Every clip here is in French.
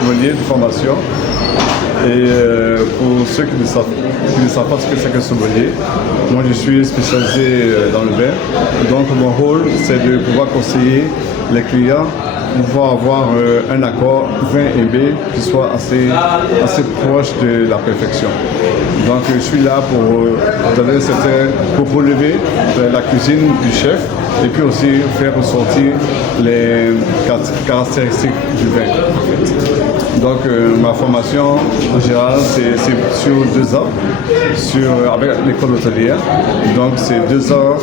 sommelier de formation. Et pour ceux qui ne savent pas ce que c'est qu'un sommelier, moi je suis spécialisé dans le vin. Donc mon rôle, c'est de pouvoir conseiller les clients pour pouvoir avoir un accord vin et B qui soit assez proche de la perfection. Donc je suis là pour donner pour relever la cuisine du chef et puis aussi faire ressortir les caractéristiques du vin. Donc ma formation en général c'est sur 2 ans avec l'école hôtelière. Donc c'est 2 ans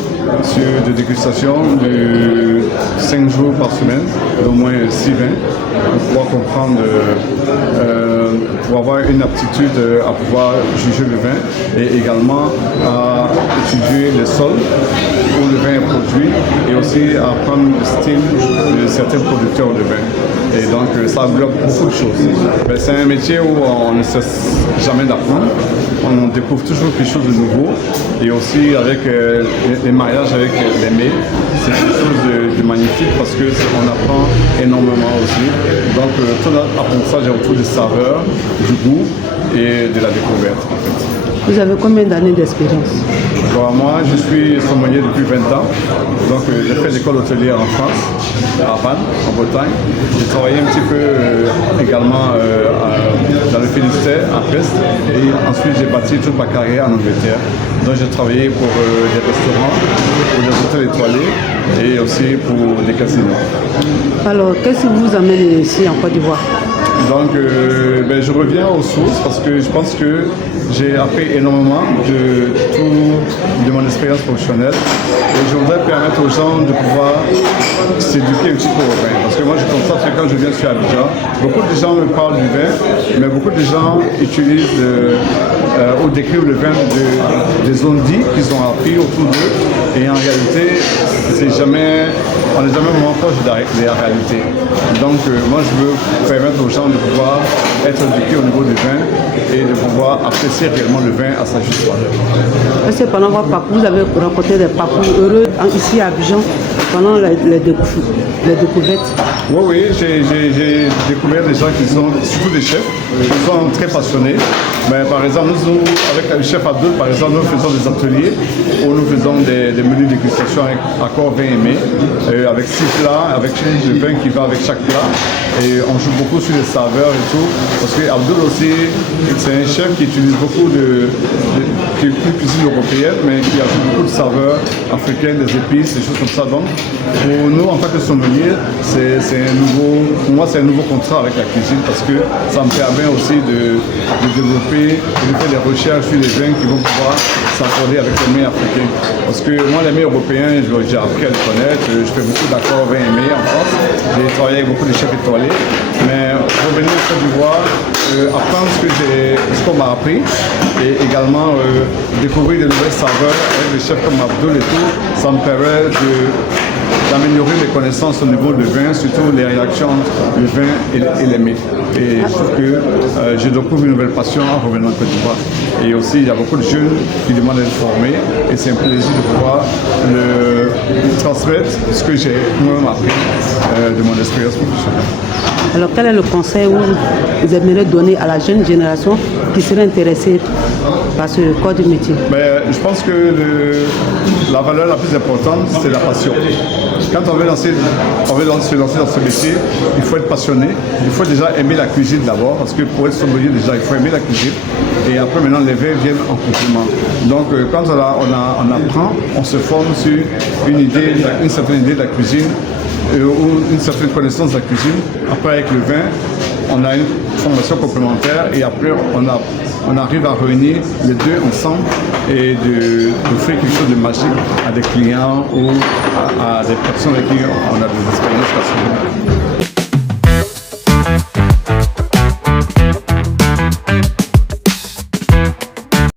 de dégustation de 5 jours par semaine, d'au moins 6 vins, pour pouvoir comprendre, pour avoir une aptitude à pouvoir juger le vin et également à étudier le sol où le vin est produit et aussi à apprendre le style de certains producteurs de vin. Et donc ça englobe beaucoup de choses. Mais c'est un métier où on ne cesse jamais d'apprendre. On découvre toujours quelque chose de nouveau. Et aussi avec les mariages avec les mets, c'est quelque chose de magnifique parce qu'on apprend énormément aussi. Donc tout l'apprentissage est autour des saveurs, du goût et de la découverte en fait. Vous avez combien d'années d'expérience? Bon, moi, je suis sommelier depuis 20 ans. Donc, j'ai fait l'école hôtelière en France, à Vannes, en Bretagne. J'ai travaillé un petit peu également dans le Finistère, à Brest. Et ensuite, j'ai bâti toute ma carrière en Angleterre. Donc, j'ai travaillé pour des restaurants, pour des hôtels étoilés et aussi pour des casinos. Alors, qu'est-ce qui vous amène ici en Côte d'Ivoire? Donc, je reviens aux sources parce que je pense que j'ai appris énormément de mon expérience professionnelle et je voudrais permettre aux gens de pouvoir s'éduquer un petit peu au vin. Parce que moi, je constate que quand je viens sur Abidjan, beaucoup de gens me parlent du vin, mais beaucoup de gens utilisent ou décrivent le vin des on-dit qu'ils ont appris autour d'eux. Et en réalité, on n'est jamais vraiment proche de la réalité. Donc, moi, je veux permettre aux gens de pouvoir être éduqués au niveau du vin et de pouvoir apprécier réellement le vin à sa juste valeur. Est-ce que pendant votre parcours, vous avez rencontré des parcours heureux ici à Abidjan pendant les découvertes? Oui, j'ai découvert des gens qui sont surtout des chefs, qui sont très passionnés. Mais par exemple, nous, avec le chef Abdul, par exemple, nous faisons des ateliers où nous faisons des menus de dégustation avec accord vin et mets, avec 6 plats, avec le vin qui va avec chaque plat. Et on joue beaucoup sur les saveurs et tout. Parce que Abdul aussi, c'est un chef qui utilise beaucoup de cuisine européenne, mais qui ajoute beaucoup de saveurs africaines, des épices, des choses comme ça. Donc, pour nous, en tant que sommelier, pour moi, c'est un nouveau contrat avec la cuisine parce que ça me permet aussi de développer, de faire des recherches sur les vins qui vont pouvoir s'accorder avec les mets africains. Parce que moi, les mets européens, j'ai appris à les connaître. Je fais beaucoup d'accords vins et mets en France. J'ai travaillé avec beaucoup de chefs étoilés. Mais revenir au Côte d'Ivoire, apprendre ce qu'on m'a appris et également découvrir de nouvelles saveurs avec des chefs comme Abdul et tout, ça me permet d'améliorer mes connaissances au niveau du vin, surtout les réactions entre le vin et les mets. Et je trouve que je découvre une nouvelle passion en revenant en Côte d'Ivoire. Et aussi, il y a beaucoup de jeunes qui demandent d'être formés et c'est un plaisir de pouvoir transmettre ce que j'ai moi-même appris de mon expérience professionnelle. Alors, quel est le conseil que vous aimeriez donner à la jeune génération qui serait intéressée par ce corps du métier? Je pense que la valeur la plus importante, c'est la passion. Quand on veut se lancer dans ce métier, il faut être passionné. Il faut déjà aimer la cuisine d'abord, parce que pour être sommelier, déjà, il faut aimer la cuisine. Et après, maintenant, les vins viennent en complément. Donc, quand on apprend, on se forme sur une certaine idée de la cuisine, ou une certaine connaissance de la cuisine. Après, avec le vin, on a une formation complémentaire et après, on arrive à réunir les deux ensemble et d'offrir quelque chose de magique à des clients ou à des personnes avec qui on a des expériences personnelles.